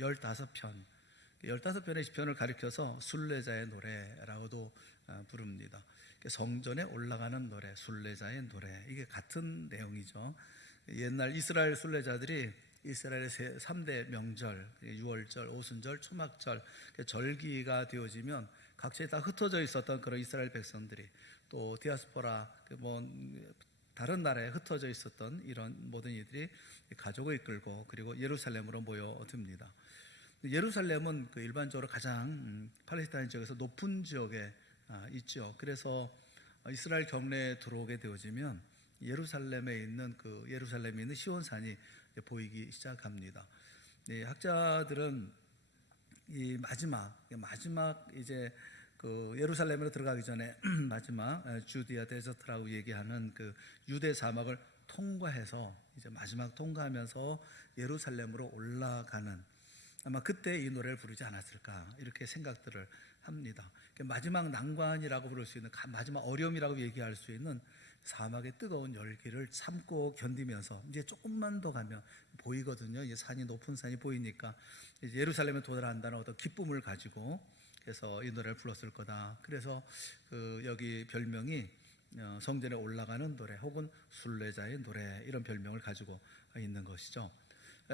15편, 15편의 시편을 가리켜서 순례자의 노래라고도 부릅니다. 성전에 올라가는 노래, 순례자의 노래, 이게 같은 내용이죠. 옛날 이스라엘 순례자들이 이스라엘의 3대 명절, 유월절, 오순절, 초막절, 절기가 되어지면 각지에 다 흩어져 있었던 그런 이스라엘 백성들이, 또 디아스포라, 다른 나라에 흩어져 있었던 이런 모든 이들이 가족을 이끌고 그리고 예루살렘으로 모여듭니다. 예루살렘은 일반적으로 가장 팔레스타인 지역에서 높은 지역에 있죠. 그래서 이스라엘 경내에 들어오게 되어지면 예루살렘에 있는 시온산이 보이기 시작합니다. 학자들은 이 마지막 이제 예루살렘으로 들어가기 전에 마지막 주디아 데저트라고 얘기하는 유대 사막을 통과해서 이제 마지막 통과하면서 예루살렘으로 올라가는, 아마 그때 이 노래를 부르지 않았을까 이렇게 생각들을 합니다. 마지막 난관이라고 부를 수 있는, 마지막 어려움이라고 얘기할 수 있는 사막의 뜨거운 열기를 참고 견디면서 이제 조금만 더 가면 보이거든요. 이 산이, 높은 산이 보이니까 이제 예루살렘에 도달한다는 어떤 기쁨을 가지고, 그래서 이 노래를 불렀을 거다. 그래서 여기 별명이 성전에 올라가는 노래 혹은 순례자의 노래, 이런 별명을 가지고 있는 것이죠.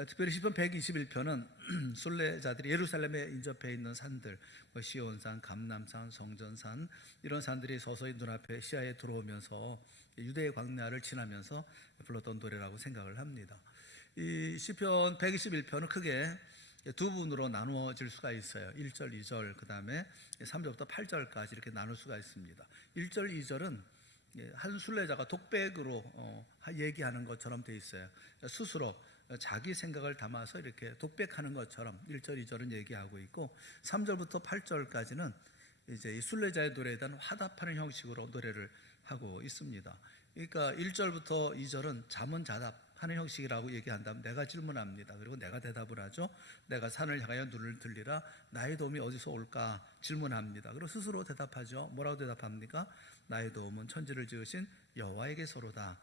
특별히 시편 121편은 순례자들이 예루살렘에 인접해 있는 산들, 시온산, 감람산, 성전산, 이런 산들이 서서히 눈앞에 시야에 들어오면서 유대의 광야를 지나면서 불렀던 노래라고 생각을 합니다. 이 시편 121편은 크게 두 부분으로 나누어질 수가 있어요. 1절, 2절, 그 다음에 3절부터 8절까지 이렇게 나눌 수가 있습니다. 1절, 2절은 한 순례자가 독백으로 얘기하는 것처럼 되어 있어요. 스스로 자기 생각을 담아서 이렇게 독백하는 것처럼 1절, 2절은 얘기하고 있고, 3절부터 8절까지는 이제 이 순례자의 노래에 대한 화답하는 형식으로 노래를 하고 있습니다. 그러니까 1절부터 2절은 자문자답하는 형식이라고 얘기한다면, 내가 질문합니다. 그리고 내가 대답을 하죠. 내가 산을 향하여 눈을 들리라. 나의 도움이 어디서 올까 질문합니다. 그리고 스스로 대답하죠. 뭐라고 대답합니까? 나의 도움은 천지를 지으신 여호와에게서로다.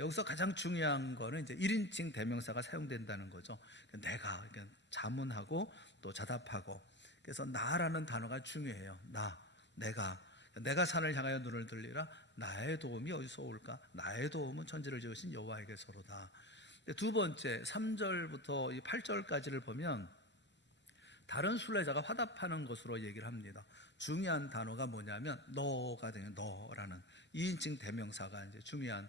여기서 가장 중요한 거는 이제 1인칭 대명사가 사용된다는 거죠. 내가, 자문하고 또 자답하고, 그래서 나라는 단어가 중요해요. 내가 산을 향하여 눈을 들리라. 나의 도움이 어디서 올까? 나의 도움은 천지를 지으신 여호와에게서로다. 두 번째 3절부터 8절까지를 보면 다른 순례자가 화답하는 것으로 얘기를 합니다. 중요한 단어가 뭐냐면 너가 되는, 너라는 2인칭 대명사가 이제 중요한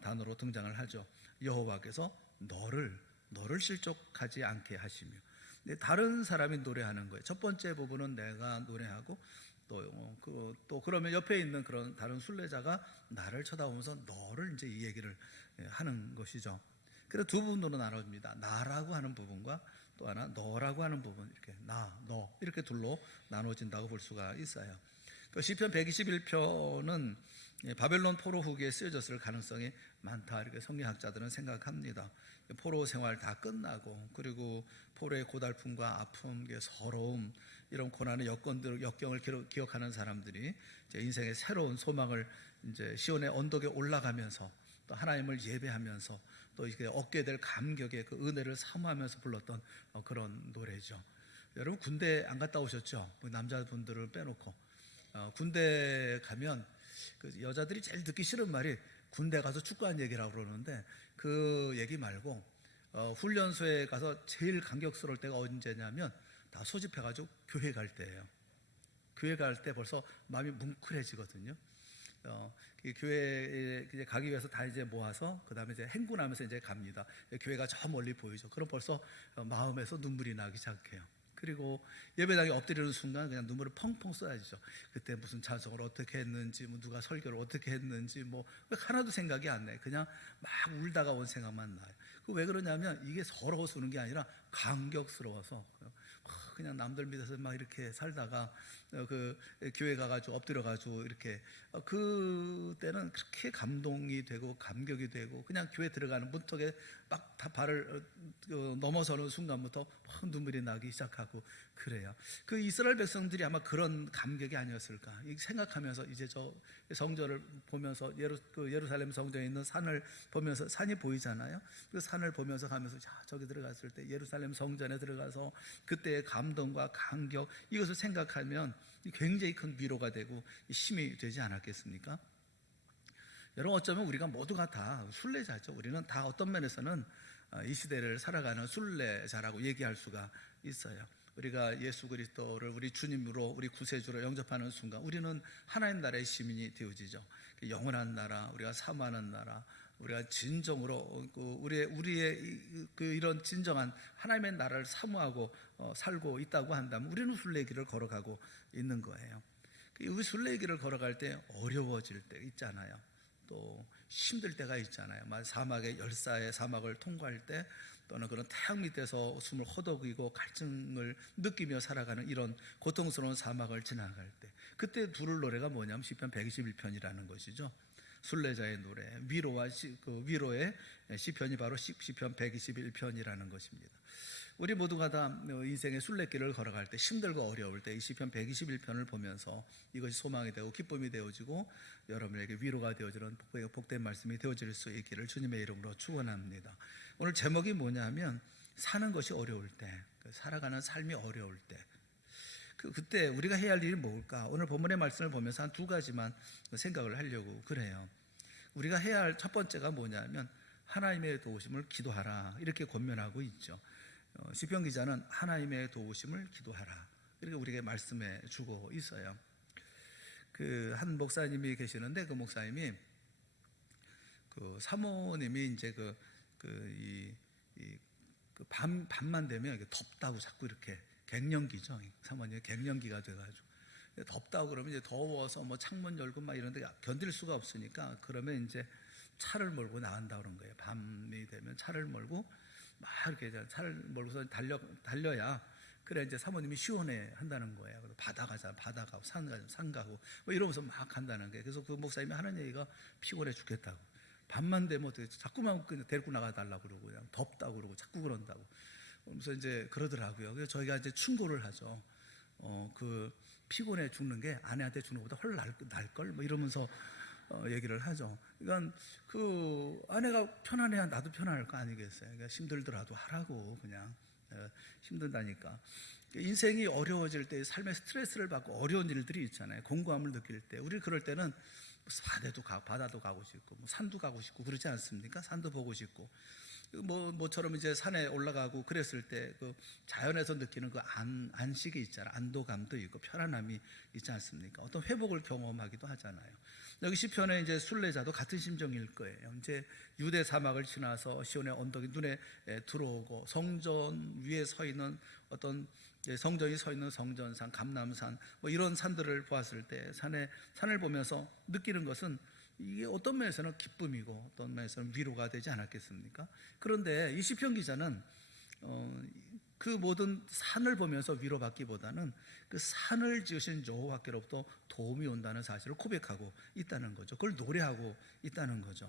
단어로 등장을 하죠. 여호와께서 너를 실족하지 않게 하시며. 다른 사람이 노래하는 거예요. 첫 번째 부분은 내가 노래하고, 또 그러면 옆에 있는 그런 다른 순례자가 나를 쳐다보면서 너를 이제 이 얘기를 하는 것이죠. 그래서 두 부분으로 나눠집니다. 나라고 하는 부분과 또 하나 너라고 하는 부분, 이렇게 너 이렇게 둘로 나눠진다고 볼 수가 있어요. 시편 121편은 바벨론 포로 후기에 쓰여졌을 가능성이 많다, 이렇게 성경학자들은 생각합니다. 포로 생활 다 끝나고, 그리고 포로의 고달픔과 아픔, 서러움, 이런 고난의 역경을 기억하는 사람들이 이제 인생의 새로운 소망을 이제 시온의 언덕에 올라가면서 또 하나님을 예배하면서 또 이게 얻게 될 감격의 그 은혜를 사모하면서 불렀던 그런 노래죠. 여러분 군대 안 갔다 오셨죠? 남자분들을 빼놓고 군대 가면 그 여자들이 제일 듣기 싫은 말이 군대 가서 축구한 얘기라고 그러는데, 그 얘기 말고 훈련소에 가서 제일 감격스러울 때가 언제냐면 다 소집해가지고 교회 갈 때예요. 교회 갈 때 벌써 마음이 뭉클해지거든요. 교회에 이제 가기 위해서 다 이제 모아서 그 다음에 이제 행군하면서 이제 갑니다. 교회가 저 멀리 보이죠. 그럼 벌써 마음에서 눈물이 나기 시작해요. 그리고 예배당에 엎드리는 순간 그냥 눈물을 펑펑 쏟아지죠. 그때 무슨 찬송을 어떻게 했는지, 누가 설교를 어떻게 했는지 하나도 생각이 안 나요. 그냥 막 울다가 온 생각만 나요. 왜 그러냐면 이게 서러워서 우는 게 아니라 감격스러워서 그냥 남들 믿어서 막 이렇게 살다가 그 교회 가가지고 엎드려가지고 이렇게 그때는 그렇게 감동이 되고 감격이 되고 그냥 교회 들어가는 문턱에 막 다 발을 넘어서는 순간부터 확 눈물이 나기 시작하고 그래요. 그 이스라엘 백성들이 아마 그런 감격이 아니었을까 생각하면서 이제 저 성전을 보면서 예루살렘 성전에 있는 산을 보면서 산이 보이잖아요. 그 산을 보면서 가면서 저기 들어갔을 때 예루살렘 성전에 들어가서 그때의 감동과 감격 이것을 생각하면 굉장히 큰 위로가 되고 힘이 되지 않았겠습니까? 여러분 어쩌면 우리가 모두가 다 순례자죠. 우리는 다 어떤 면에서는 이 시대를 살아가는 순례자라고 얘기할 수가 있어요. 우리가 예수 그리스도를 우리 주님으로 우리 구세주로 영접하는 순간 우리는 하나님 나라의 시민이 되어지죠. 영원한 나라, 우리가 사모하는 나라, 우리가 진정으로 우리의 이런 진정한 하나님의 나라를 사모하고 살고 있다고 한다면 우리는 순례길을 걸어가고 있는 거예요. 이 순례길을 걸어갈 때 어려워질 때 있잖아요. 또 힘들 때가 있잖아요. 사막의 열사의 사막을 통과할 때 또는 그런 태양 밑에서 숨을 허덕이고 갈증을 느끼며 살아가는 이런 고통스러운 사막을 지나갈 때 그때 부를 노래가 뭐냐면 시편 121편이라는 것이죠. 순례자의 노래, 위로의 시편이 바로 시편 121편이라는 것입니다. 우리 모두가 다 인생의 순례길을 걸어갈 때 힘들고 어려울 때 이 시편 121편을 보면서 이것이 소망이 되고 기쁨이 되어지고 여러분에게 위로가 되어지는 복된 말씀이 되어질 수 있기를 주님의 이름으로 축원합니다. 오늘 제목이 뭐냐면 사는 것이 어려울 때, 살아가는 삶이 어려울 때 그때 우리가 해야 할 일이 뭘까? 오늘 본문의 말씀을 보면서 한 두 가지만 생각을 하려고 그래요. 우리가 해야 할 첫 번째가 뭐냐면 하나님의 도우심을 기도하라 이렇게 권면하고 있죠. 시편 기자는 하나님의 도우심을 기도하라 이렇게 우리에게 말씀해 주고 있어요. 그 한 목사님이 계시는데 그 목사님이 그 사모님이 이제 밤만 되면 덥다고 자꾸 이렇게 갱년기죠. 사모님이 갱년기가 돼가지고 덥다고 그러면 이제 더워서 뭐 창문 열고 막 이런데 견딜 수가 없으니까 그러면 이제 차를 몰고 나간다 그런 거예요. 밤이 되면 차를 몰고 막 이렇게 차를 몰고서 달려야 그래 이제 사모님이 시원해 한다는 거예요. 그래서 바다 가자, 바다 가고 산 가고 뭐 이러면서 막 한다는 거예요. 그래서 그 목사님이 하는 얘기가 피곤해 죽겠다고. 밤만 되면 어떻게 자꾸만 데리고 나가 달라고 그러고 그냥 덥다고 그러고 자꾸 그런다고. 그러면서 이제 그러더라고요. 그래서 저희가 이제 충고를 하죠. 그 피곤해 죽는 게 아내한테 죽는 것보다 훨 날걸 뭐 이러면서 얘기를 하죠. 그러니까 그 아내가 편안해야 나도 편안할 거 아니겠어요. 그러니까 힘들더라도 하라고 그냥 힘든다니까. 인생이 어려워질 때 삶의 스트레스를 받고 어려운 일들이 있잖아요. 공고함을 느낄 때 우리 그럴 때는 바다도 가고 싶고 뭐 산도 가고 싶고 그러지 않습니까? 산도 보고 싶고 뭐처럼 이제 산에 올라가고 그랬을 때 그 자연에서 느끼는 그 안식이 있잖아요. 안도감도 있고 편안함이 있지 않습니까? 어떤 회복을 경험하기도 하잖아요. 여기 시편에 이제 순례자도 같은 심정일 거예요. 이제 유대 사막을 지나서 시온의 언덕이 눈에 들어오고 성전 위에 서 있는 어떤 성전이 서 있는 성전산, 감람산 뭐 이런 산들을 보았을 때 산을 보면서 느끼는 것은 이게 어떤 면에서는 기쁨이고 어떤 면에서는 위로가 되지 않았겠습니까? 그런데 이 시편 기자는 그 모든 산을 보면서 위로받기보다는 그 산을 지으신 여호와께로부터 도움이 온다는 사실을 고백하고 있다는 거죠. 그걸 노래하고 있다는 거죠.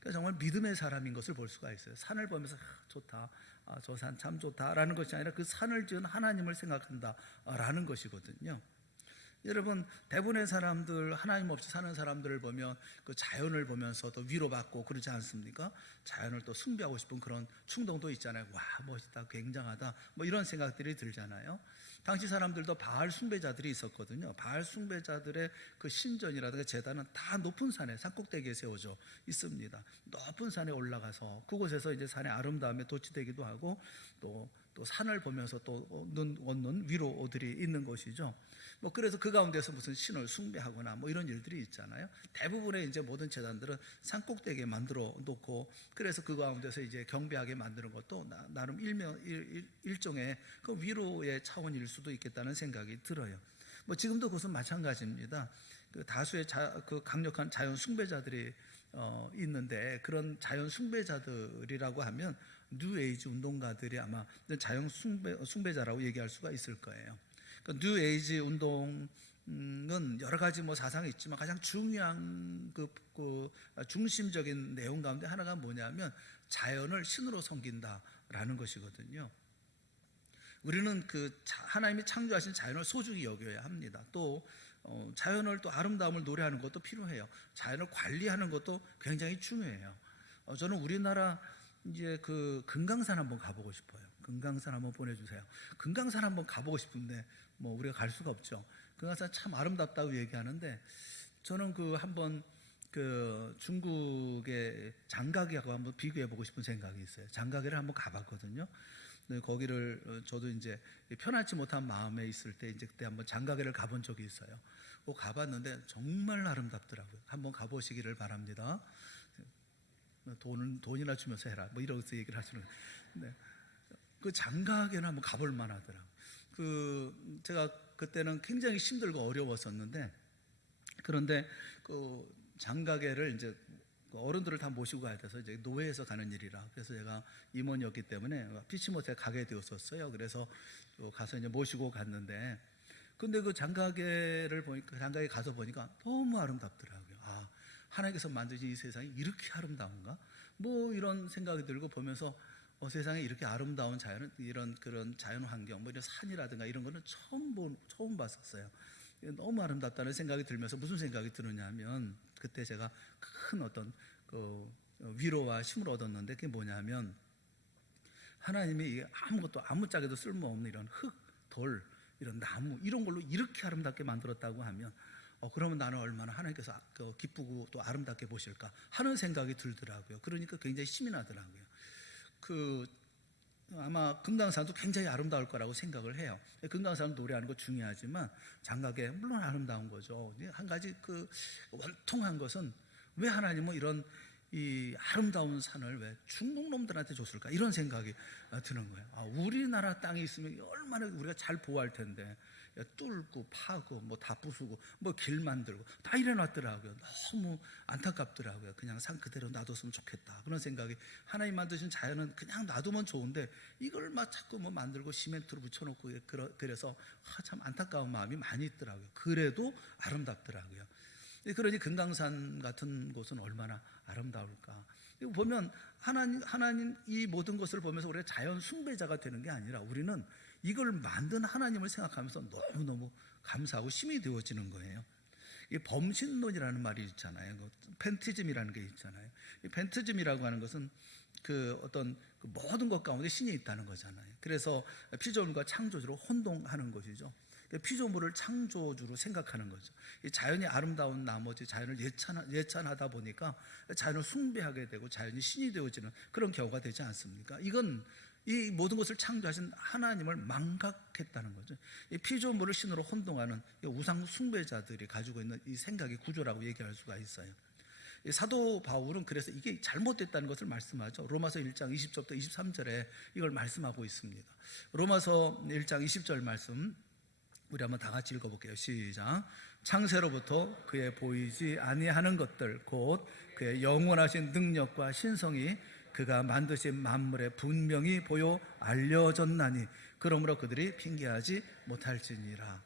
그러니까 정말 믿음의 사람인 것을 볼 수가 있어요. 산을 보면서 좋다, 저 산 참 좋다라는 것이 아니라 그 산을 지은 하나님을 생각한다라는 것이거든요. 여러분 대부분의 사람들 하나님 없이 사는 사람들을 보면 그 자연을 보면서 또 위로받고 그러지 않습니까? 자연을 또 숭배하고 싶은 그런 충동도 있잖아요. 와 멋있다, 굉장하다 뭐 이런 생각들이 들잖아요. 당시 사람들도 바알 숭배자들이 있었거든요. 바알 숭배자들의 그 신전이라든가 제단은 다 높은 산에 산꼭대기에 세워져 있습니다. 높은 산에 올라가서 그곳에서 이제 산의 아름다움에 도취되기도 하고 또 산을 보면서 또 얻는 위로들이 있는 것이죠. 뭐 그래서 그 가운데서 무슨 신을 숭배하거나 뭐 이런 일들이 있잖아요. 대부분의 이제 모든 제단들은 산꼭대기에 만들어 놓고 그래서 그 가운데서 이제 경배하게 만드는 것도 나름 일종의 그 위로의 차원일 수도 있겠다는 생각이 들어요. 뭐 지금도 그것은 마찬가지입니다. 그 다수의 그 강력한 자연 숭배자들이 있는데 그런 자연 숭배자들이라고 하면 뉴에이지 운동가들이 아마 자연 숭배자라고 얘기할 수가 있을 거예요. 그 뉴에이지 운동은 여러 가지 뭐 사상이 있지만 가장 중요한 그 중심적인 내용 가운데 하나가 뭐냐면 자연을 신으로 섬긴다라는 것이거든요. 우리는 그 하나님이 창조하신 자연을 소중히 여겨야 합니다. 또 자연을 또 아름다움을 노래하는 것도 필요해요. 자연을 관리하는 것도 굉장히 중요해요. 저는 우리나라 이제 그 금강산 한번 가보고 싶어요. 금강산 한번 보내주세요. 금강산 한번 가보고 싶은데 뭐 우리가 갈 수가 없죠. 금강산 참 아름답다고 얘기하는데 저는 그 한번 그 중국의 장가계하고 한번 비교해 보고 싶은 생각이 있어요. 장가계를 한번 가봤거든요. 거기를 저도 이제 편하지 못한 마음에 있을 때 이제 그때 한번 장가계를 가본 적이 있어요. 가봤는데 정말 아름답더라고요. 한번 가보시기를 바랍니다. 돈이나 주면서 해라. 뭐 이러면서 얘기를 하시는. 네. 그 장가계는 한번 가볼 만하더라고요. 제가 그때는 굉장히 힘들고 어려웠었는데 그런데 그 장가계를 이제 어른들을 다 모시고 가야 돼서 이제 노회에서 가는 일이라 그래서 제가 임원이었기 때문에 피치 못해 가게 되었었어요. 그래서 가서 이제 모시고 갔는데 근데 그 장가계를 보니까 장가계 가서 보니까 너무 아름답더라고요. 아, 하나님께서 만드신 이 세상이 이렇게 아름다운가? 뭐 이런 생각이 들고 보면서 세상에 이렇게 아름다운 자연은 이런 그런 자연 환경, 뭐 이런 산이라든가 이런 거는 처음 봤었어요. 너무 아름답다는 생각이 들면서 무슨 생각이 드느냐면 그때 제가 큰 어떤 그 위로와 힘을 얻었는데 그게 뭐냐면 하나님이 아무것도 아무짝에도 쓸모없는 이런 흙, 돌, 이런 나무 이런 걸로 이렇게 아름답게 만들었다고 하면 그러면 나는 얼마나 하나님께서 기쁘고 또 아름답게 보실까 하는 생각이 들더라고요. 그러니까 굉장히 힘이 나더라고요. 아마 금강산도 굉장히 아름다울 거라고 생각을 해요. 금강산 노래하는 거 중요하지만 장가계 물론 아름다운 거죠. 한 가지 그 원통한 것은 왜 하나님은 이런 이 아름다운 산을 왜 중국 놈들한테 줬을까 이런 생각이 드는 거예요. 우리나라 땅에 있으면 얼마나 우리가 잘 보호할 텐데 뚫고 파고 뭐 다 부수고 뭐 길 만들고 다 이래놨더라고요. 너무 안타깝더라고요. 그냥 산 그대로 놔뒀으면 좋겠다 그런 생각이. 하나님 만드신 자연은 그냥 놔두면 좋은데 이걸 막 자꾸 뭐 만들고 시멘트로 붙여놓고 그래서 참 안타까운 마음이 많이 있더라고요. 그래도 아름답더라고요. 그러니 금강산 같은 곳은 얼마나 아름다울까. 보면 하나님 이 모든 것을 보면서 우리가 자연 숭배자가 되는 게 아니라 우리는 이걸 만든 하나님을 생각하면서 너무너무 감사하고 힘이 되어지는 거예요. 이 범신론이라는 말이 있잖아요. 팬티즘이라는 게 있잖아요. 이 팬티즘이라고 하는 것은 그 어떤 모든 것 가운데 신이 있다는 거잖아요. 그래서 피조물과 창조주로 혼동하는 것이죠. 피조물을 창조주로 생각하는 거죠. 이 자연이 아름다운 나머지 자연을 예찬하다 보니까 자연을 숭배하게 되고 자연이 신이 되어지는 그런 경우가 되지 않습니까? 이건 이 모든 것을 창조하신 하나님을 망각했다는 거죠. 이 피조물을 신으로 혼동하는 우상 숭배자들이 가지고 있는 이 생각의 구조라고 얘기할 수가 있어요. 사도 바울은 그래서 이게 잘못됐다는 것을 말씀하죠. 로마서 1장 20절부터 23절에 이걸 말씀하고 있습니다. 로마서 1장 20절 말씀 우리 한번 다 같이 읽어볼게요. 시작. 창세로부터 그의 보이지 아니하는 것들 곧 그의 영원하신 능력과 신성이 그가 만드신 만물에 분명히 보여 알려졌나니 그러므로 그들이 핑계하지 못할지니라.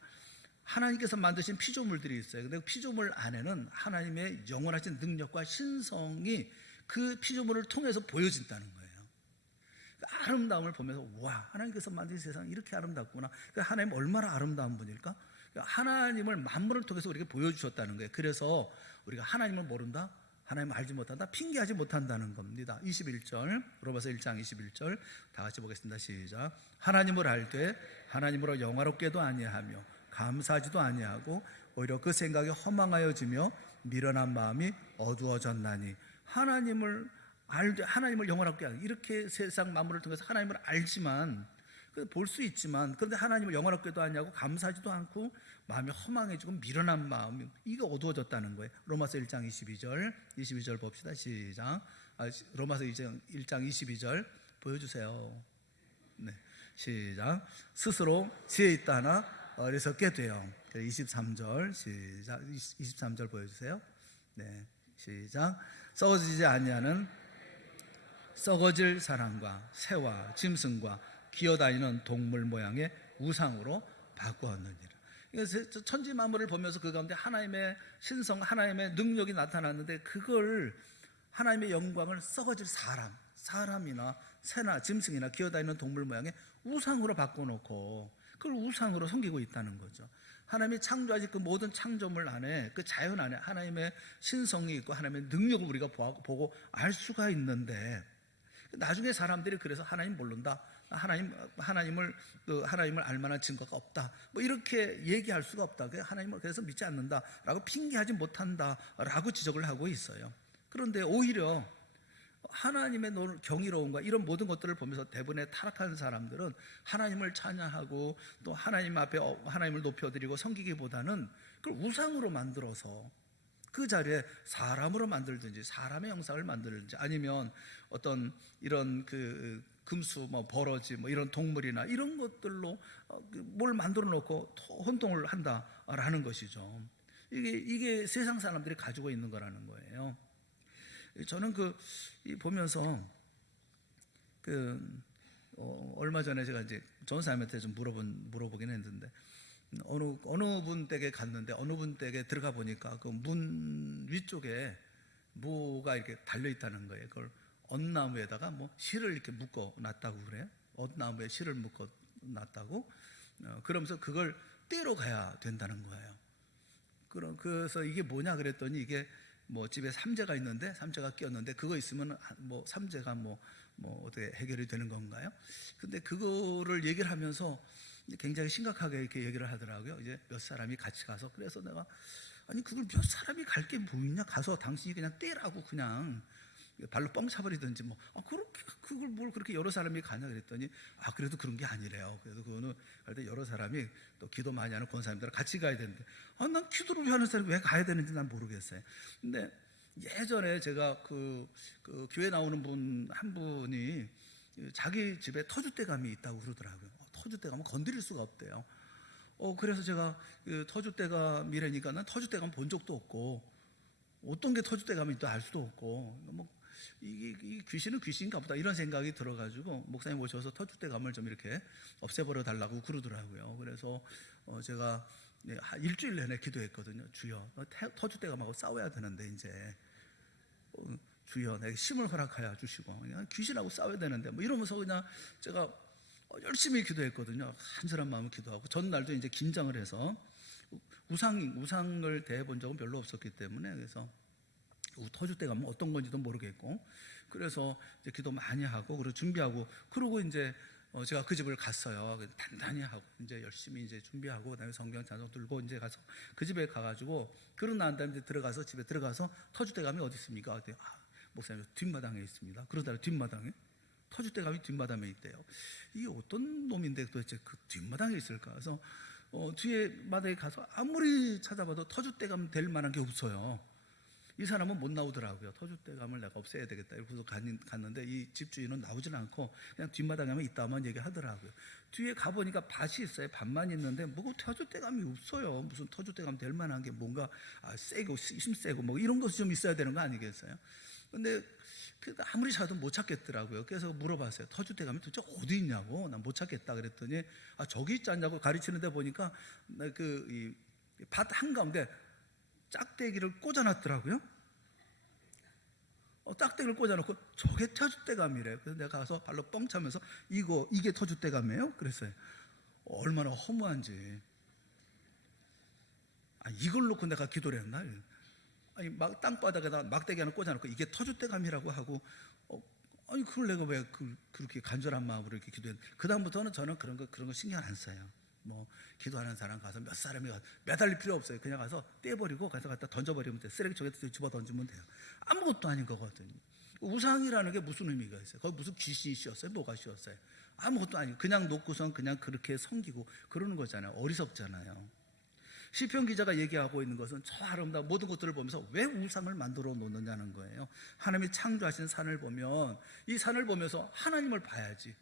하나님께서 만드신 피조물들이 있어요. 근데 그 피조물 안에는 하나님의 영원하신 능력과 신성이 그 피조물을 통해서 보여진다는 거예요. 아름다움을 보면서 와, 하나님께서 만든 세상이 이렇게 아름답구나. 하나님 얼마나 아름다운 분일까? 하나님을 만물을 통해서 우리에게 보여주셨다는 거예요. 그래서 우리가 하나님을 모른다? 하나님을 알지 못한다? 핑계하지 못한다는 겁니다. 21절 로마서 1장 21절 다 같이 보겠습니다. 시작. 하나님을 알되 하나님으로 영화롭게도 아니하며 감사하지도 아니하고 오히려 그 생각이 허망하여지며 미련한 마음이 어두워졌나니 하나님을 영원하게 하는 이렇게 세상 만물을 통해서 하나님을 알지만 볼 수 있지만 그런데 하나님을 영원하게도 아니하고 감사하지도 않고 마음이 허망해지고 미련한 마음 이게 어두워졌다는 거예요. 로마서 1장 22절 봅시다. 시작. 로마서 1장 22절 보여주세요. 네, 시작. 스스로 지혜 있다 하나 어리석게 되어 23절 시작. 23절 보여주세요. 네, 시작. 썩어지지 아니하는 썩어질 사람과 새와 짐승과 기어다니는 동물 모양의 우상으로 바꾸었느니라. 천지 만물을 보면서 그 가운데 하나님의 신성, 하나님의 능력이 나타났는데 그걸 하나님의 영광을 썩어질 사람이나 새나 짐승이나 기어다니는 동물 모양의 우상으로 바꿔놓고 그걸 우상으로 섬기고 있다는 거죠. 하나님이 창조하신 그 모든 창조물 안에, 그 자연 안에 하나님의 신성이 있고 하나님의 능력을 우리가 보고 알 수가 있는데, 나중에 사람들이 그래서 하나님 모른다, 하나님을 알만한 증거가 없다, 뭐 이렇게 얘기할 수가 없다, 하나님을 그래서 믿지 않는다라고 핑계하지 못한다라고 지적을 하고 있어요. 그런데 오히려 하나님의 경이로움과 이런 모든 것들을 보면서 대부분의 타락한 사람들은 하나님을 찬양하고 또 하나님 앞에 하나님을 높여드리고 섬기기보다는 그걸 우상으로 만들어서 그 자리에 사람으로 만들든지 사람의 형상을 만들든지 아니면 어떤 이런 그 금수, 뭐 버러지, 뭐 이런 동물이나 이런 것들로 뭘 만들어 놓고 혼동을 한다라는 것이죠. 이게 세상 사람들이 가지고 있는 거라는 거예요. 저는 보면서 얼마 전에 제가 이제 전사님한테 좀 물어보긴 했는데, 어느 분 댁에 갔는데 어느 분 댁에 들어가 보니까 그 문 위쪽에 뭐가 이렇게 달려 있다는 거예요. 그걸 언나무에다가 뭐 실을 이렇게 묶어 놨다고 그래요. 언나무에 실을 묶어 놨다고. 그러면서 그걸 떼러 가야 된다는 거예요. 그래서 이게 뭐냐 그랬더니 이게 뭐 집에 삼재가 있는데 삼재가 끼었는데 그거 있으면 뭐 삼재가 뭐 어떻게 해결이 되는 건가요? 근데 그거를 얘기를 하면서 굉장히 심각하게 이렇게 얘기를 하더라고요. 이제 몇 사람이 같이 가서, 그래서 내가 아니 그걸 몇 사람이 갈 게 뭐 있냐, 가서 당신이 그냥 떼라고 그냥 발로 뻥 차버리든지 뭐 그렇게 그걸 뭘 그렇게 여러 사람이 가냐 그랬더니 그래도 그런 게 아니래요. 그래도 그거는 여러 사람이 또 기도 많이 하는 권사님들 같이 가야 되는데 난 기도를 왜 하는 사람이 왜 가야 되는지 난 모르겠어요. 근데 예전에 제가 그 교회 나오는 분 한 분이 자기 집에 터줏대감이 있다고 그러더라고요. 터줏대감은 건드릴 수가 없대요. 그래서 제가 터줏대감이라니까 난 터줏대감 본 적도 없고 어떤 게 터줏대감인지 알 수도 없고 뭐 이 귀신은 귀신인가 보다 이런 생각이 들어가지고 목사님 오셔서 터줏대감을 좀 이렇게 없애버려 달라고 그러더라고요. 그래서 제가 일주일 내내 기도했거든요. 주여, 터줏대감하고 싸워야 되는데 이제 주여 내게 힘을 허락하여 주시고 그냥 귀신하고 싸워야 되는데 뭐 이러면서 그냥 제가 열심히 기도했거든요. 한절한 마음으로 기도하고 전날도 이제 긴장을 해서 우상을 대해본 적은 별로 없었기 때문에, 그래서 터줏대감은 어떤 건지도 모르겠고, 그래서 이제 기도 많이 하고 그리고 준비하고, 그러고 이제 제가 그 집을 갔어요. 단단히 하고 이제 열심히 이제 준비하고 그다음에 성경 찬송 들고 이제 가서 그 집에 가가지고, 그러고 난 다음에 들어가서 집에 들어가서 터줏대감이 어디 있습니까? 목사님 뒷마당에 있습니다. 그러다가 뒷마당에 터줏대감이 뒷마당에 있대요. 이게 어떤 놈인데 도대체 그 뒷마당에 있을까? 그래서 뒤에 마당에 가서 아무리 찾아봐도 터줏대감 될 만한 게 없어요. 이 사람은 못 나오더라고요. 터줏대감을 내가 없애야 되겠다. 이러고서 갔는데 이 집주인은 나오질 않고 그냥 뒷마당에 있다만 얘기하더라고요. 뒤에 가보니까 밭이 있어요. 밭만 있는데 뭐 터줏대감이 없어요. 무슨 터줏대감 될 만한 게 뭔가 세고 힘세고 뭐 이런 것이 좀 있어야 되는 거 아니겠어요? 근데 아무리 찾아도 못 찾겠더라고요. 그래서 물어봤어요. 터줏대감이 도대체 어디 있냐고. 난 못 찾겠다 그랬더니 저기 있지 않냐고 가르치는데 보니까 그 밭 한가운데 짝대기를 꽂아놨더라고요. 짝대기를 꽂아놓고 저게 터줏대감이래. 그래서 내가 가서 발로 뻥 차면서 이게 터줏대감이에요? 그랬어요. 얼마나 허무한지. 이걸 놓고 내가 기도를 했나? 막 땅바닥에다 막대기 하나 꽂아놓고 이게 터줏대감이라고 하고, 아니 그걸 내가 왜 그렇게 간절한 마음으로 이렇게 기도했는데, 그 다음부터는 저는 그런 거 신경 안 써요. 뭐 기도하는 사람 가서 몇 사람이 매달릴 필요 없어요. 그냥 가서 떼버리고 가서 갖다 던져버리면 돼요. 쓰레기통에 집어 던지면 돼요. 아무것도 아닌 거거든요. 우상이라는 게 무슨 의미가 있어요? 거기 무슨 귀신이 씌었어요? 뭐가 씌었어요? 아무것도 아니고 그냥 놓고선 그냥 그렇게 섬기고 그러는 거잖아요. 어리석잖아요. 시편 기자가 얘기하고 있는 것은 저 아름다운 모든 것들을 보면서 왜 우상을 만들어 놓느냐는 거예요. 하나님이 창조하신 산을 보면 이 산을 보면서 하나님을 봐야지.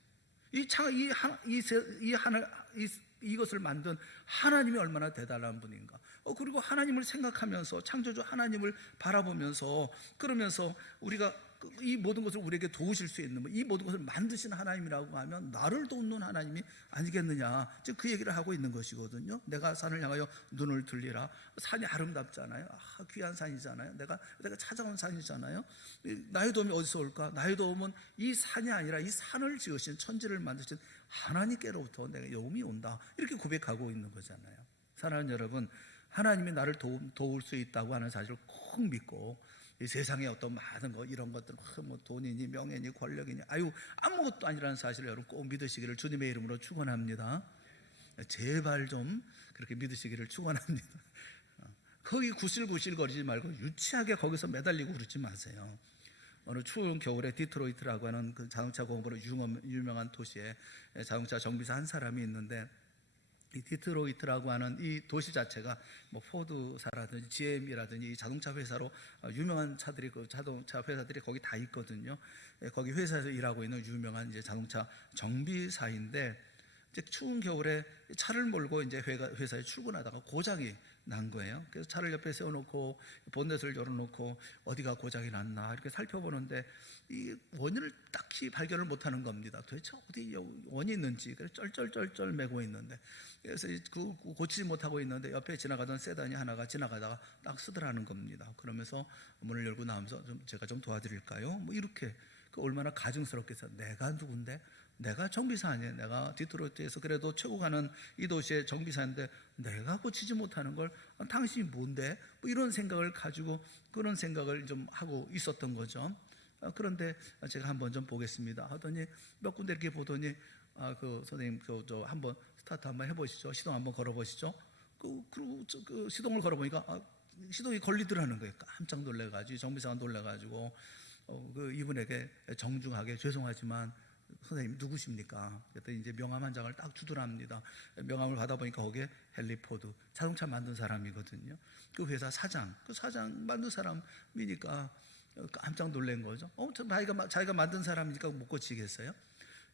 이것을 만든 하나님이 얼마나 대단한 분인가. 그리고 하나님을 생각하면서 창조주 하나님을 바라보면서, 그러면서 우리가 이 모든 것을 우리에게 도우실 수 있는 이 모든 것을 만드신 하나님이라고 하면 나를 돕는 하나님이 아니겠느냐, 즉 그 얘기를 하고 있는 것이거든요. 내가 산을 향하여 눈을 들리라. 산이 아름답잖아요. 귀한 산이잖아요. 내가 찾아온 산이잖아요. 나의 도움이 어디서 올까? 나의 도움은 이 산이 아니라 이 산을 지으신, 천지를 만드신 하나님께로부터 내가 도움이 온다, 이렇게 고백하고 있는 거잖아요. 사랑하는 여러분, 하나님이 나를 도울 수 있다고 하는 사실을 꼭 믿고, 이 세상에 어떤 많은 거, 이런 것들, 뭐 돈이니 명예니 권력이니 아무것도 아니라는 사실을 여러분 꼭 믿으시기를 주님의 이름으로 축원합니다. 제발 좀 그렇게 믿으시기를 축원합니다. 거기 구실구실 거리지 말고 유치하게 거기서 매달리고 그러지 마세요. 어느 추운 겨울에 디트로이트라고 하는 그 자동차 공업으로 유명한 도시에 자동차 정비사 한 사람이 있는데, 이 디트로이트라고 하는 이 도시 자체가 뭐 포드사라든지 GM이라든지 이 자동차 회사로 유명한 차들이, 그 자동차 회사들이 거기 다 있거든요. 거기 회사에서 일하고 있는 유명한 이제 자동차 정비사인데, 이제 추운 겨울에 차를 몰고 이제 회사에 출근하다가 고장이 난 거예요. 그래서 차를 옆에 세워놓고 본넷을 열어놓고 어디가 고장이 났나 이렇게 살펴보는데 이 원인을 딱히 발견을 못하는 겁니다. 도대체 어디 원이 있는지. 그래서 쩔쩔쩔쩔 매고 있는데, 그래서 그 고치지 못하고 있는데 옆에 지나가던 세단이 하나가 지나가다가 딱 쓰더라는 겁니다. 그러면서 문을 열고 나오면서 제가 좀 도와드릴까요? 뭐 이렇게. 얼마나 가증스럽겠어요. 내가 누군데? 내가 정비사 아니에요. 내가 디트로이트에서 그래도 최고 가는 이 도시의 정비사인데 내가 고치지 못하는 걸 당신이 뭔데? 뭐 이런 생각을 가지고 그런 생각을 좀 하고 있었던 거죠. 그런데 제가 한번 좀 보겠습니다 하더니 몇 군데 이렇게 보더니 그 선생님 저 한번 스타트 한번 해보시죠. 시동 한번 걸어보시죠. 그 시동을 걸어보니까 시동이 걸리더라는 거예요. 깜짝 놀래가지고 정비사가 놀래가지고 그 이분에게 정중하게 죄송하지만 선생님 누구십니까? 그랬더니 이제 명함 한 장을 딱 주더랍니다. 명함을 받아보니까 거기에 헨리 포드, 자동차 만든 사람이거든요. 그 회사 사장, 그 사장 만든 사람이니까 깜짝 놀란 거죠. 자기가 만든 사람이니까 못 고치겠어요?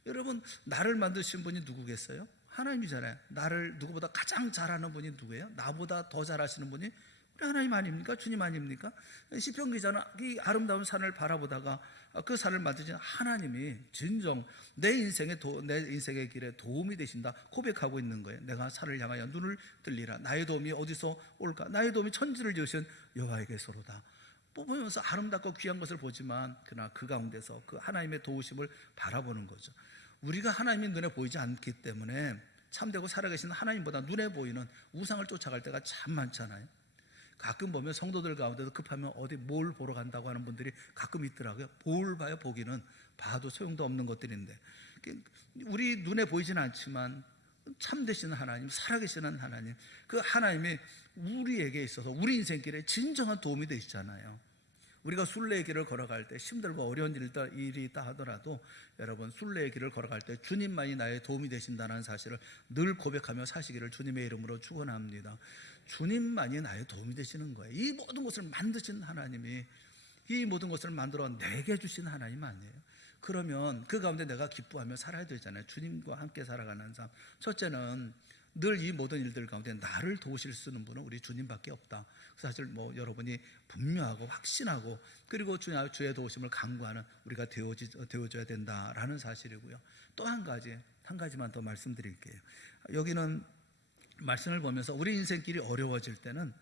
여러분, 나를 만드신 분이 누구겠어요? 하나님이잖아요. 나를 누구보다 가장 잘하는 분이 누구예요? 나보다 더 잘하시는 분이 우리 하나님 아닙니까? 주님 아닙니까? 시편 기자는 이 아름다운 산을 바라보다가 그 산을 만드신 하나님이 진정 내 인생의 길에 도움이 되신다 고백하고 있는 거예요. 내가 산을 향하여 눈을 들리라. 나의 도움이 어디서 올까? 나의 도움이 천지를 지으신 여호와에게서로다. 보면서 아름답고 귀한 것을 보지만 그러나 그 가운데서 그 하나님의 도우심을 바라보는 거죠. 우리가 하나님이 눈에 보이지 않기 때문에 참되고 살아계신 하나님보다 눈에 보이는 우상을 쫓아갈 때가 참 많잖아요. 가끔 보면 성도들 가운데도 급하면 어디 뭘 보러 간다고 하는 분들이 가끔 있더라고요. 뭘 봐요? 보기는 봐도 소용도 없는 것들인데, 우리 눈에 보이지는 않지만 참되시는 하나님, 살아계시는 하나님, 그 하나님이 우리에게 있어서 우리 인생길에 진정한 도움이 되시잖아요. 우리가 순례의 길을 걸어갈 때 힘들고 어려운 일이 있다 하더라도 여러분, 순례의 길을 걸어갈 때 주님만이 나의 도움이 되신다는 사실을 늘 고백하며 사시기를 주님의 이름으로 축원합니다. 주님만이 나의 도움이 되시는 거예요. 이 모든 것을 만드신 하나님이 이 모든 것을 만들어 내게 주신 하나님 아니에요. 그러면 그 가운데 내가 기뻐하며 살아야 되잖아요. 주님과 함께 살아가는 삶. 첫째는 늘 이 모든 일들 가운데 나를 도우실 수 있는 분은 우리 주님밖에 없다. 사실 여러분이 분명하고 확신하고 그리고 주의 도우심을 간구하는 우리가 되어줘야 된다라는 사실이고요. 또 한 가지만 더 말씀드릴게요. 여기는 말씀을 보면서 우리 인생길이 어려워질 때는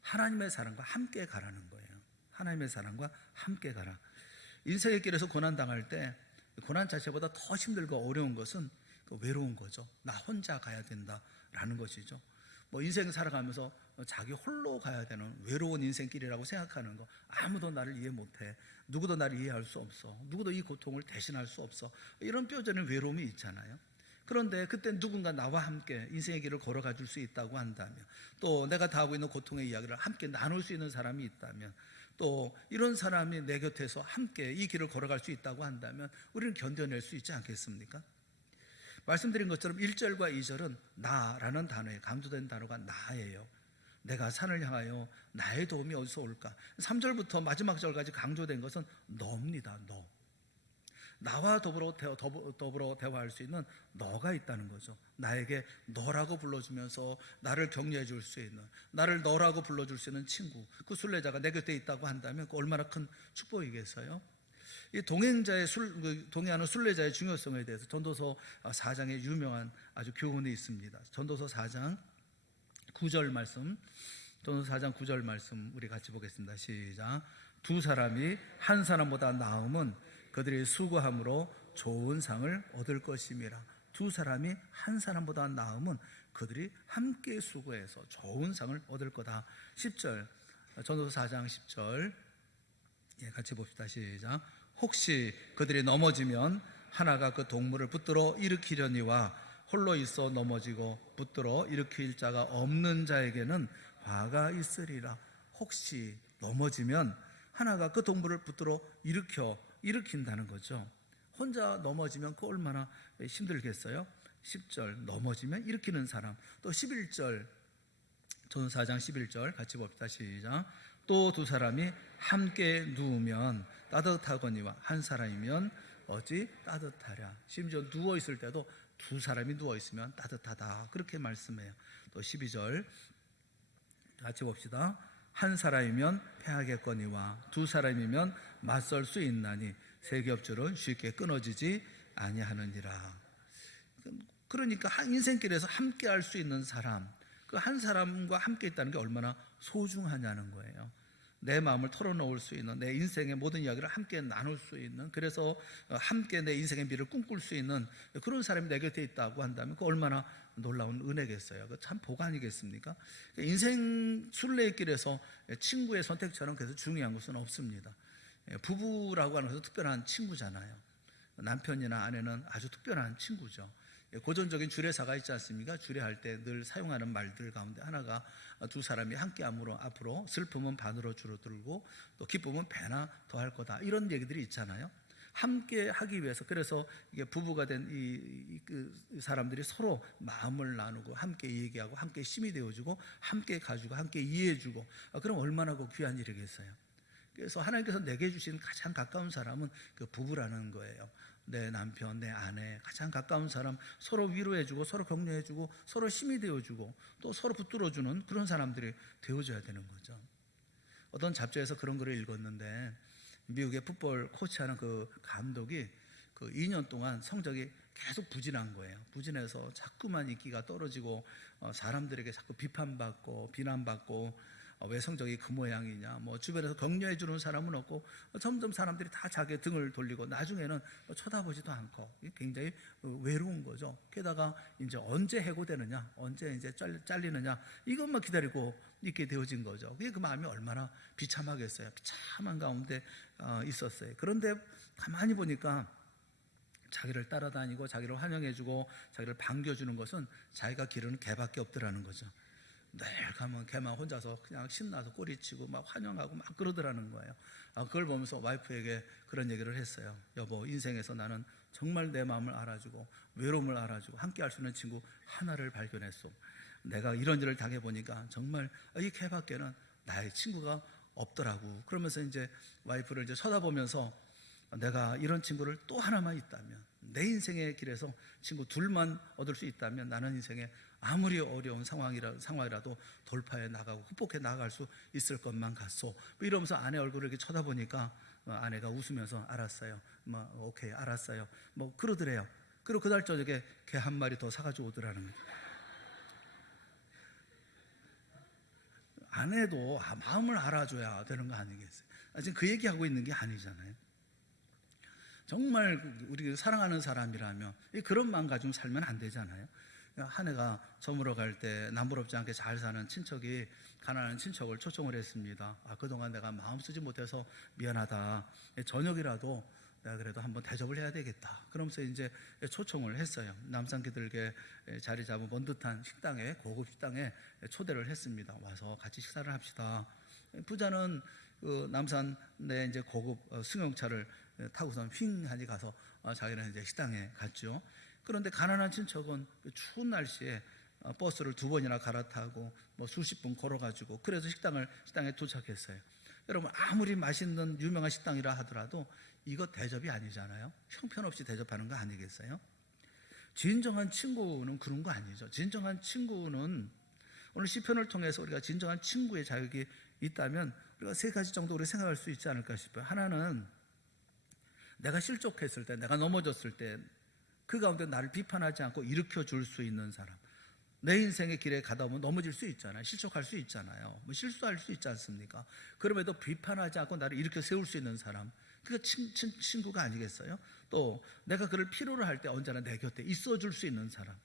하나님의 사랑과 함께 가라는 거예요. 하나님의 사랑과 함께 가라. 인생의 길에서 고난당할 때 고난 자체보다 더 힘들고 어려운 것은 외로운 거죠. 나 혼자 가야 된다라는 것이죠. 인생 살아가면서 자기 홀로 가야 되는 외로운 인생길이라고 생각하는 거, 아무도 나를 이해 못해, 누구도 나를 이해할 수 없어, 누구도 이 고통을 대신할 수 없어, 이런 뼈저린 외로움이 있잖아요. 그런데 그때 누군가 나와 함께 인생의 길을 걸어가 줄 수 있다고 한다면, 또 내가 다 하고 있는 고통의 이야기를 함께 나눌 수 있는 사람이 있다면, 또 이런 사람이 내 곁에서 함께 이 길을 걸어갈 수 있다고 한다면 우리는 견뎌낼 수 있지 않겠습니까? 말씀드린 것처럼 1절과 2절은 나라는 단어에 강조된 단어가 나예요. 내가 산을 향하여 나의 도움이 어디서 올까? 3절부터 마지막 절까지 강조된 것은 너입니다. 너. 나와 더불어 대화할 수 있는 너가 있다는 거죠. 나에게 너라고 불러주면서 나를 격려해 줄 수 있는, 나를 너라고 불러줄 수 있는 친구, 그 순례자가 내 곁에 있다고 한다면 얼마나 큰 축복이겠어요? 이 동행하는 순례자의 중요성에 대해서 전도서 4장에 유명한 아주 교훈이 있습니다. 전도서 4장 9절 말씀, 전도서 4장 9절 말씀 우리 같이 보겠습니다. 시작. 두 사람이 한 사람보다 나음은 그들이 수고함으로 좋은 상을 얻을 것임이라. 두 사람이 한 사람보다 나음은 그들이 함께 수고해서 좋은 상을 얻을 거다. 10절, 전도서 4장 10절 같이 봅시다. 시작. 혹시 그들이 넘어지면 하나가 그 동물을 붙들어 일으키려니와 홀로 있어 넘어지고 붙들어 일으킬 자가 없는 자에게는 화가 있으리라. 혹시 넘어지면 하나가 그 동물을 붙들어 일으킨다는 거죠. 혼자 넘어지면 그 얼마나 힘들겠어요. 10절 넘어지면 일으키는 사람. 또 11절 전도서 4장 11절 같이 봅시다. 시작. 또 두 사람이 함께 누우면 따뜻하거니와 한 사람이면 어찌 따뜻하랴. 심지어 누워있을 때도 두 사람이 누워있으면 따뜻하다 그렇게 말씀해요. 또 12절 같이 봅시다. 한 사람이면 패하겠거니와 두 사람이면 맞설 수 있나니 세 겹줄은 쉽게 끊어지지 아니하느니라. 그러니까 한 인생길에서 함께 할 수 있는 사람, 그 한 사람과 함께 있다는 게 얼마나 소중하냐는 거예요. 내 마음을 털어놓을 수 있는, 내 인생의 모든 이야기를 함께 나눌 수 있는, 그래서 함께 내 인생의 미를 꿈꿀 수 있는 그런 사람이 내 곁에 있다고 한다면 그 얼마나 놀라운 은혜겠어요. 그 참 복 아니겠습니까? 인생 순례길에서 친구의 선택처럼 그래서 중요한 것은 없습니다. 부부라고 하는 것은 특별한 친구잖아요. 남편이나 아내는 아주 특별한 친구죠. 고전적인 주례사가 있지 않습니까? 주례할 때 늘 사용하는 말들 가운데 하나가 두 사람이 함께함으로 앞으로 슬픔은 반으로 줄어들고 또 기쁨은 배나 더할 거다, 이런 얘기들이 있잖아요. 함께 하기 위해서, 그래서 이게 부부가 된 그 사람들이 서로 마음을 나누고 함께 얘기하고 함께 힘이 되어주고 함께 가지고 함께 이해해주고, 그럼 얼마나 그 귀한 일이겠어요. 그래서 하나님께서 내게 주신 가장 가까운 사람은 그 부부라는 거예요. 내 남편, 내 아내, 가장 가까운 사람, 서로 위로해주고 서로 격려해주고 서로 힘이 되어주고 또 서로 붙들어주는 그런 사람들이 되어줘야 되는 거죠. 어떤 잡지에서 그런 글을 읽었는데, 미국의 풋볼 코치하는 그 감독이 그 2년 동안 성적이 계속 부진한 거예요. 부진해서 자꾸만 인기가 떨어지고 사람들에게 자꾸 비판받고 비난받고, 왜 성적이 그 모양이냐, 뭐 주변에서 격려해 주는 사람은 없고 점점 사람들이 다 자기의 등을 돌리고 나중에는 쳐다보지도 않고 굉장히 외로운 거죠. 게다가 이제 언제 해고되느냐, 언제 이제 잘리느냐, 이것만 기다리고 있게 되어진 거죠. 그게 그 마음이 얼마나 비참하겠어요. 비참한 가운데 있었어요. 그런데 가만히 보니까 자기를 따라다니고 자기를 환영해주고 자기를 반겨주는 것은 자기가 기르는 개밖에 없더라는 거죠. 늘 가면 걔만 혼자서 그냥 신나서 꼬리치고 막 환영하고 막 그러더라는 거예요. 그걸 보면서 와이프에게 그런 얘기를 했어요. 여보, 인생에서 나는 정말 내 마음을 알아주고 외로움을 알아주고 함께 할 수 있는 친구 하나를 발견했어. 내가 이런 일을 당해보니까 정말 이 걔밖에는 나의 친구가 없더라고. 그러면서 이제 와이프를 이제 쳐다보면서, 내가 이런 친구를 또 하나만 있다면, 내 인생의 길에서 친구 둘만 얻을 수 있다면 나는 인생에 아무리 어려운 상황이라도 돌파해 나가고 극복해 나갈 수 있을 것만 같소. 이러면서 아내 얼굴을 이렇게 쳐다보니까 아내가 웃으면서 알았어요. 오케이, 알았어요. 그러더래요. 그리고 그날 저녁에 개 한 마리 더 사가지고 오더라는 거예요. 아내도 마음을 알아줘야 되는 거 아니겠어요? 지금 그 얘기하고 있는 게 아니잖아요. 정말 우리 사랑하는 사람이라면 그런 마음 가지고 살면 안 되잖아요. 한 해가 저물어 갈 때 남부럽지 않게 잘 사는 친척이 가난한 친척을 초청을 했습니다. 그동안 내가 마음 쓰지 못해서 미안하다. 저녁이라도 내가 그래도 한번 대접을 해야 되겠다. 그러면서 이제 초청을 했어요. 남산기들게 자리 잡은 먼 듯한 식당에, 고급 식당에 초대를 했습니다. 와서 같이 식사를 합시다. 부자는 그 남산 내 이제 고급 승용차를 타고선 휙하니 가서 자기는 이제 식당에 갔죠. 그런데 가난한 친척은 그 추운 날씨에 버스를 2번이나 갈아타고 수십 분 걸어가지고 그래서 식당에 도착했어요. 여러분, 아무리 맛있는 유명한 식당이라 하더라도 이거 대접이 아니잖아요. 형편없이 대접하는 거 아니겠어요? 진정한 친구는 그런 거 아니죠. 진정한 친구는, 오늘 시편을 통해서 우리가 진정한 친구의 자격이 있다면 우리가 3가지 정도 우리 생각할 수 있지 않을까 싶어요. 하나는 내가 실족했을 때, 내가 넘어졌을 때 그 가운데 나를 비판하지 않고 일으켜 줄 수 있는 사람. 내 인생의 길에 가다 보면 넘어질 수 있잖아요. 실족할 수 있잖아요. 뭐 실수할 수 있지 않습니까? 그럼에도 비판하지 않고 나를 일으켜 세울 수 있는 사람, 그게 친구가 아니겠어요? 또 내가 그를 필요로 할 때 언제나 내 곁에 있어줄 수 있는 사람,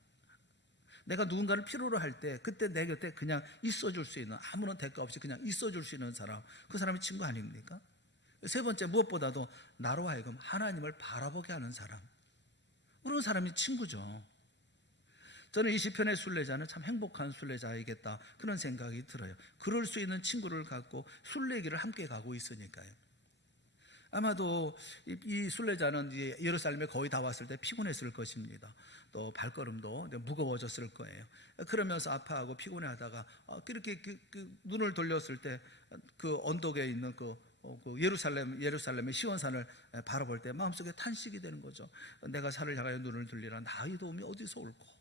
내가 누군가를 필요로 할 때 그때 내 곁에 그냥 있어줄 수 있는, 아무런 대가 없이 그냥 있어줄 수 있는 사람, 그 사람이 친구 아닙니까? 세 번째, 무엇보다도 나로 하여금 하나님을 바라보게 하는 사람, 그런 사람이 친구죠. 저는 이 시편의 순례자는 참 행복한 순례자이겠다, 그런 생각이 들어요. 그럴 수 있는 친구를 갖고 순례길을 함께 가고 있으니까요. 아마도 이 순례자는 이제 예루살렘에 거의 다 왔을 때 피곤했을 것입니다. 또 발걸음도 무거워졌을 거예요. 그러면서 아파하고 피곤해하다가 이렇게 눈을 돌렸을 때 그 언덕에 있는 그 예루살렘의 시온산을 바라볼 때 마음속에 탄식이 되는 거죠. 내가 산을 향하여 눈을 돌리라, 나의 도움이 어디서 올꼬.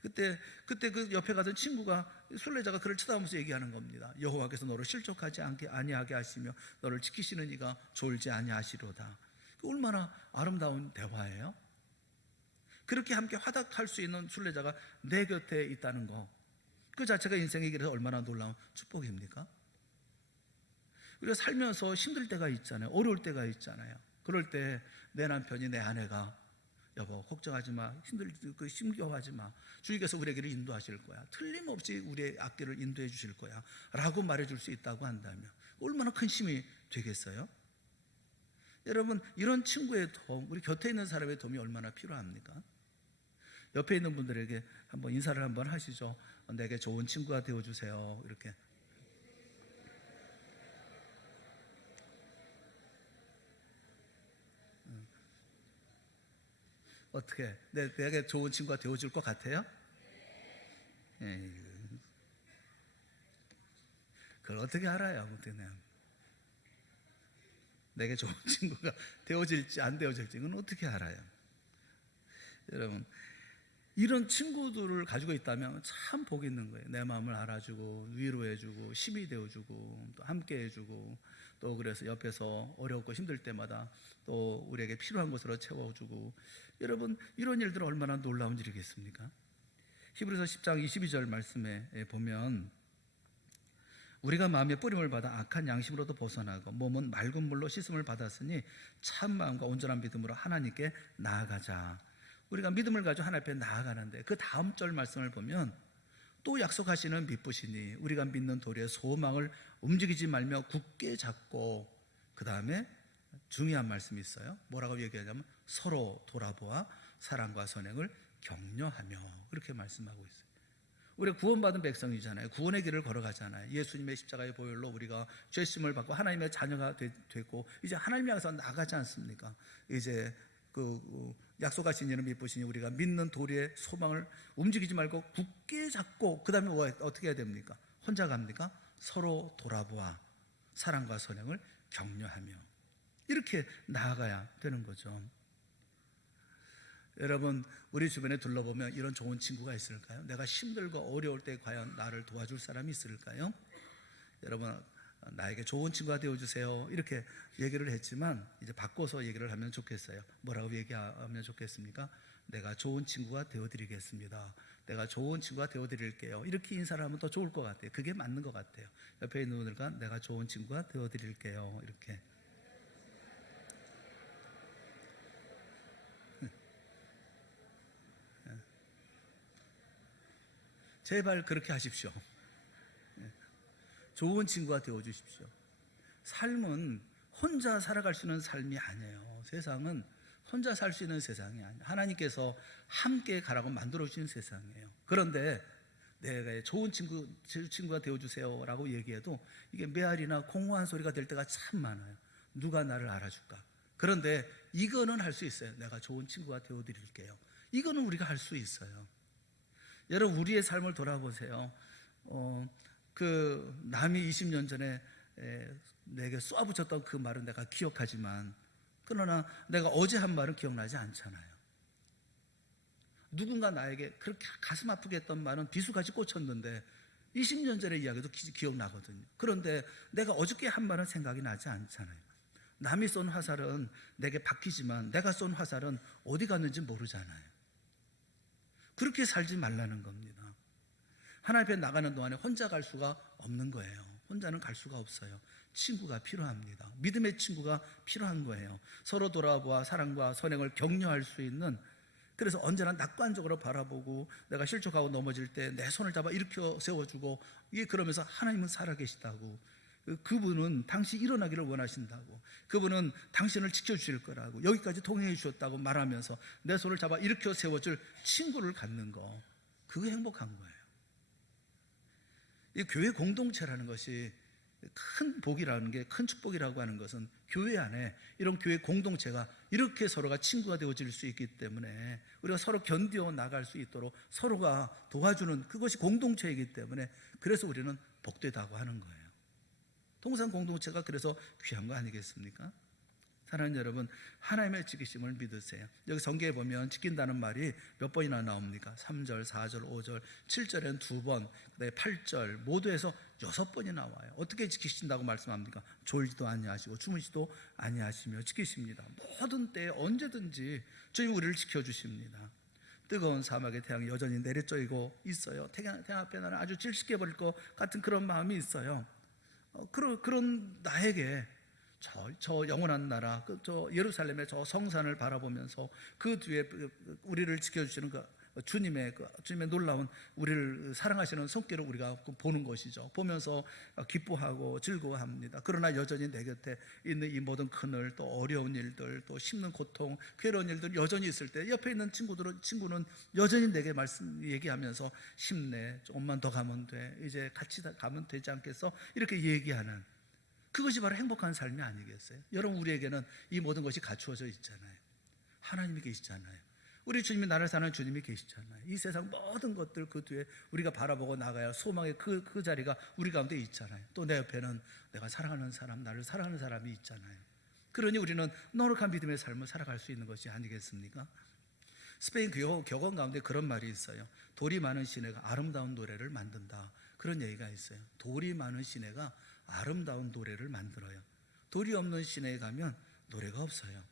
그때 그 옆에 가던 친구가, 순례자가 그를 쳐다보면서 얘기하는 겁니다. 여호와께서 너를 실족하지 아니하게 하시며 너를 지키시는 이가 졸지 아니하시로다. 얼마나 아름다운 대화예요. 그렇게 함께 화답할 수 있는 순례자가 내 곁에 있다는 거, 그 자체가 인생의 길에서 얼마나 놀라운 축복입니까? 우리가 살면서 힘들 때가 있잖아요. 어려울 때가 있잖아요. 그럴 때 내 남편이, 내 아내가 여보 걱정하지 마, 힘겨워하지 마, 주님께서 우리의 길을 인도하실 거야, 틀림없이 우리의 앞길을 인도해 주실 거야 라고 말해줄 수 있다고 한다면 얼마나 큰 힘이 되겠어요? 여러분, 이런 친구의 도움, 우리 곁에 있는 사람의 도움이 얼마나 필요합니까? 옆에 있는 분들에게 한번 인사를 한번 하시죠. 내게 좋은 친구가 되어주세요. 이렇게. 어떻게 내게 좋은 친구가 되어줄 것 같아요? 그걸 어떻게 알아요? 그냥 내게 좋은 친구가 되어질지 안 되어질지 그건 어떻게 알아요? 여러분, 이런 친구들을 가지고 있다면 참 복 있는 거예요. 내 마음을 알아주고 위로해주고 힘이 되어주고 또 함께해주고, 또 그래서 옆에서 어렵고 힘들 때마다 또 우리에게 필요한 것으로 채워주고. 여러분, 이런 일들은 얼마나 놀라운 일이겠습니까? 히브리서 10장 22절 말씀에 보면 우리가 마음의 뿌림을 받아 악한 양심으로도 벗어나고 몸은 맑은 물로 씻음을 받았으니 참 마음과 온전한 믿음으로 하나님께 나아가자. 우리가 믿음을 가지고 하나님 앞에 나아가는데 그 다음 절 말씀을 보면 또 약속하시는 믿으시니 우리가 믿는 도리의 소망을 움직이지 말며 굳게 잡고, 그 다음에 중요한 말씀이 있어요. 뭐라고 얘기하냐면 서로 돌아보아 사랑과 선행을 격려하며, 그렇게 말씀하고 있어요. 우리가 구원받은 백성이잖아요. 구원의 길을 걸어가잖아요. 예수님의 십자가의 보혈로 우리가 죄심을 받고 하나님의 자녀가 됐고 이제 하나님 향해서 나가지 않습니까? 이제 약속하신 이는 믿으시니 우리가 믿는 도리의 소망을 움직이지 말고 굳게 잡고, 그 다음에 어떻게 해야 됩니까? 혼자 갑니까? 서로 돌아보아 사랑과 선행을 격려하며, 이렇게 나아가야 되는 거죠. 여러분, 우리 주변에 둘러보면 이런 좋은 친구가 있을까요? 내가 힘들고 어려울 때 과연 나를 도와줄 사람이 있을까요? 여러분, 나에게 좋은 친구가 되어주세요 이렇게 얘기를 했지만 이제 바꿔서 얘기를 하면 좋겠어요. 뭐라고 얘기하면 좋겠습니까? 내가 좋은 친구가 되어드리겠습니다. 내가 좋은 친구가 되어드릴게요. 이렇게 인사를 하면 더 좋을 것 같아요. 그게 맞는 것 같아요. 옆에 있는 분들과 내가 좋은 친구가 되어드릴게요. 이렇게. 제발 그렇게 하십시오. 좋은 친구가 되어주십시오. 삶은 혼자 살아갈 수 있는 삶이 아니에요. 세상은 혼자 살 수 있는 세상이 아니에요. 하나님께서 함께 가라고 만들어주신 세상이에요. 그런데 내가 좋은 친구가 되어주세요 라고 얘기해도 이게 메아리나 공허한 소리가 될 때가 참 많아요. 누가 나를 알아줄까? 그런데 이거는 할 수 있어요. 내가 좋은 친구가 되어드릴게요. 이거는 우리가 할 수 있어요. 여러분, 우리의 삶을 돌아보세요. 남이 20년 전에 내게 쏘아붙였던 그 말은 내가 기억하지만, 그러나 내가 어제 한 말은 기억나지 않잖아요. 누군가 나에게 그렇게 가슴 아프게 했던 말은 비수같이 꽂혔는데 20년 전의 이야기도 기억나거든요. 그런데 내가 어저께 한 말은 생각이 나지 않잖아요. 남이 쏜 화살은 내게 박히지만 내가 쏜 화살은 어디 갔는지 모르잖아요. 그렇게 살지 말라는 겁니다. 하나님 앞에 나가는 동안에 혼자 갈 수가 없는 거예요. 혼자는 갈 수가 없어요. 친구가 필요합니다. 믿음의 친구가 필요한 거예요. 서로 돌아보아 사랑과 선행을 격려할 수 있는, 그래서 언제나 낙관적으로 바라보고 내가 실족하고 넘어질 때 내 손을 잡아 일으켜 세워주고, 이게 그러면서 하나님은 살아계시다고, 그분은 당신이 일어나기를 원하신다고, 그분은 당신을 지켜주실 거라고, 여기까지 통행해 주셨다고 말하면서 내 손을 잡아 일으켜 세워줄 친구를 갖는 거, 그게 행복한 거예요. 이 교회 공동체라는 것이 큰 복이라는 게, 큰 축복이라고 하는 것은 교회 안에 이런 교회 공동체가 이렇게 서로가 친구가 되어질 수 있기 때문에, 우리가 서로 견디어 나갈 수 있도록 서로가 도와주는, 그것이 공동체이기 때문에, 그래서 우리는 복되다고 하는 거예요. 통상 공동체가 그래서 귀한 거 아니겠습니까? 사랑하는 여러분, 하나님의 지키심을 믿으세요. 여기 성경에 보면 지킨다는 말이 몇 번이나 나옵니까? 3절, 4절, 5절, 7절엔 2번, 그다음에 8절, 모두 해서 6번이 나와요. 어떻게 지키신다고 말씀합니까? 졸지도 아니하시고 주무시도 아니하시며 지키십니다. 모든 때에 언제든지 주님 우리를 지켜주십니다. 뜨거운 사막의 태양이 여전히 내리쬐고 있어요. 태양 앞에 나는 아주 질식해 버릴 것 같은 그런 마음이 있어요. 그런 나에게 저 영원한 나라, 저 예루살렘의 저 성산을 바라보면서 그 뒤에 우리를 지켜주시는 주님의 놀라운, 우리를 사랑하시는 손길을 우리가 보는 것이죠. 보면서 기뻐하고 즐거워합니다. 그러나 여전히 내 곁에 있는 이 모든 그늘, 또 어려운 일들, 또 힘든 고통, 괴로운 일들 여전히 있을 때 옆에 있는 친구는 여전히 내게 얘기하면서 힘내, 조금만 더 가면 돼, 이제 같이 가면 되지 않겠어, 이렇게 얘기하는, 그것이 바로 행복한 삶이 아니겠어요? 여러분, 우리에게는 이 모든 것이 갖추어져 있잖아요. 하나님이 계시잖아요. 우리 주님이 나를 사는 주님이 계시잖아요. 이 세상 모든 것들 그 뒤에 우리가 바라보고 나가야 소망의 그 자리가 우리 가운데 있잖아요. 또 내 옆에는 내가 사랑하는 사람, 나를 사랑하는 사람이 있잖아요. 그러니 우리는 노력한 믿음의 삶을 살아갈 수 있는 것이 아니겠습니까? 스페인 격언 가운데 그런 말이 있어요. 돌이 많은 시내가 아름다운 노래를 만든다, 그런 얘기가 있어요. 돌이 많은 시내가 아름다운 노래를 만들어요. 돌이 없는 시내에 가면 노래가 없어요.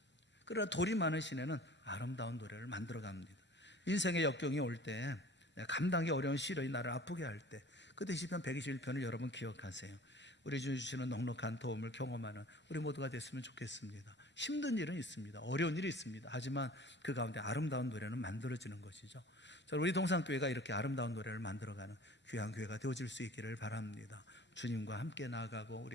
그러나 돌이 많은 시내는 아름다운 노래를 만들어 갑니다. 인생의 역경이 올 때, 감당이 어려운 시련이 나를 아프게 할 때, 그때 시편 121편을 여러분 기억하세요. 우리 주님 주시는 넉넉한 도움을 경험하는 우리 모두가 됐으면 좋겠습니다. 힘든 일은 있습니다. 어려운 일이 있습니다. 하지만 그 가운데 아름다운 노래는 만들어지는 것이죠. 우리 동산교회가 이렇게 아름다운 노래를 만들어가는 귀한 교회가 되어질 수 있기를 바랍니다. 주님과 함께 나아가고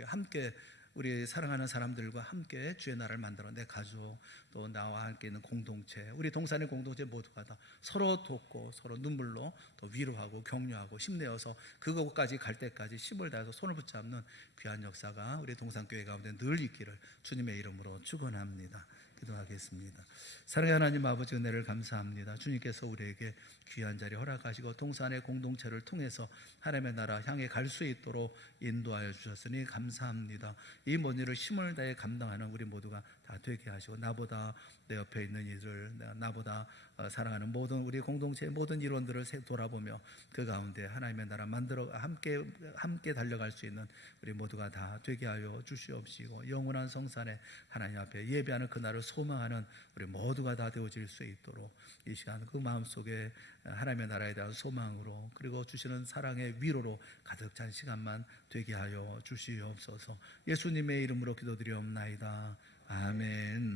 우리 사랑하는 사람들과 함께 주의 나라를 만들어 내 가족, 또 나와 함께 있는 공동체, 우리 동산의 공동체 모두가 다 서로 돕고 서로 눈물로 또 위로하고 격려하고 힘내어서 그것까지 갈 때까지 힘을 다해서 손을 붙잡는 귀한 역사가 우리 동산교회 가운데 늘 있기를 주님의 이름으로 축원합니다. 기도하겠습니다. 사랑의 하나님 아버지, 은혜를 감사합니다. 주님께서 우리에게 귀한 자리 허락하시고 동산의 공동체를 통해서 하나님의 나라 향해 갈 수 있도록 인도하여 주셨으니 감사합니다. 이 먼 일을 힘을 다해 감당하는 우리 모두가 다 되게 하시고, 나보다 내 옆에 있는 이들, 나보다 사랑하는 모든 우리 공동체의 모든 일원들을 돌아보며 그 가운데 하나님의 나라 만들어 함께 달려갈 수 있는 우리 모두가 다 되게 하여 주시옵시고, 영원한 성산에 하나님 앞에 예배하는 그날을 소망하는 우리 모두가 다 되어질 수 있도록 이 시간 그 마음속에 하나님의 나라에 대한 소망으로, 그리고 주시는 사랑의 위로로 가득 찬 시간만 되게 하여 주시옵소서. 예수님의 이름으로 기도드리옵나이다. 아멘.